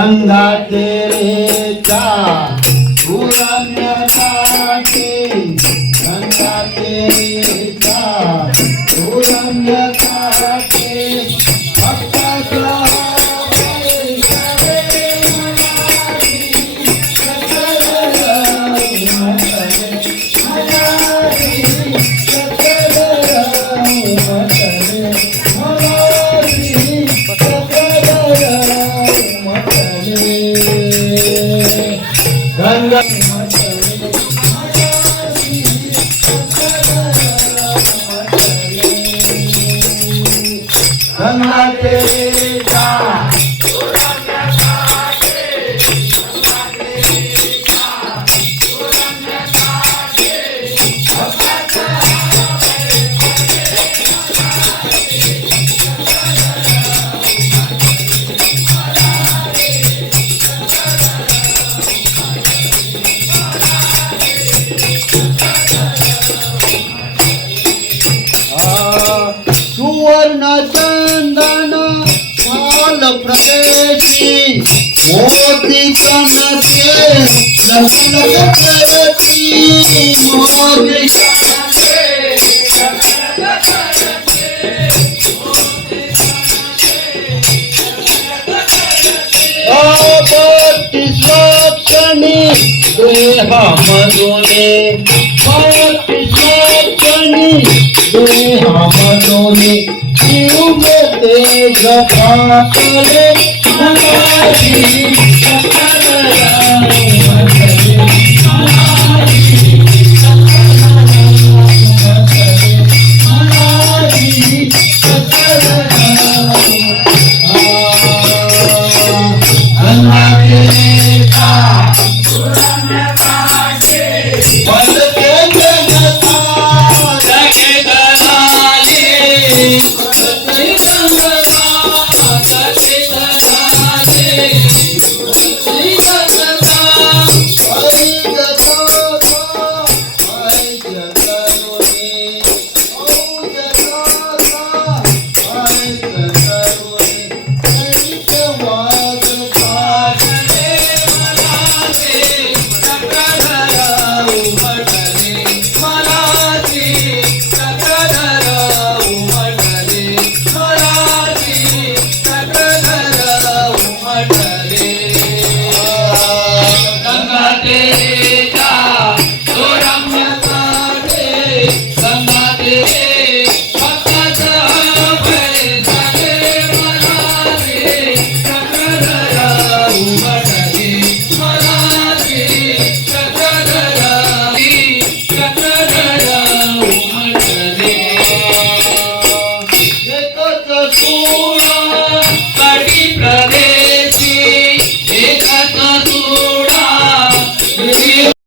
गंगा तेरेचा सुरम्य काठी गंगा काठी गंगा प्रदेशी मोती कनके मोती क्षणी देहा मधुने क्षणी देहा ডুবতে যখন চলে আমার Yeah.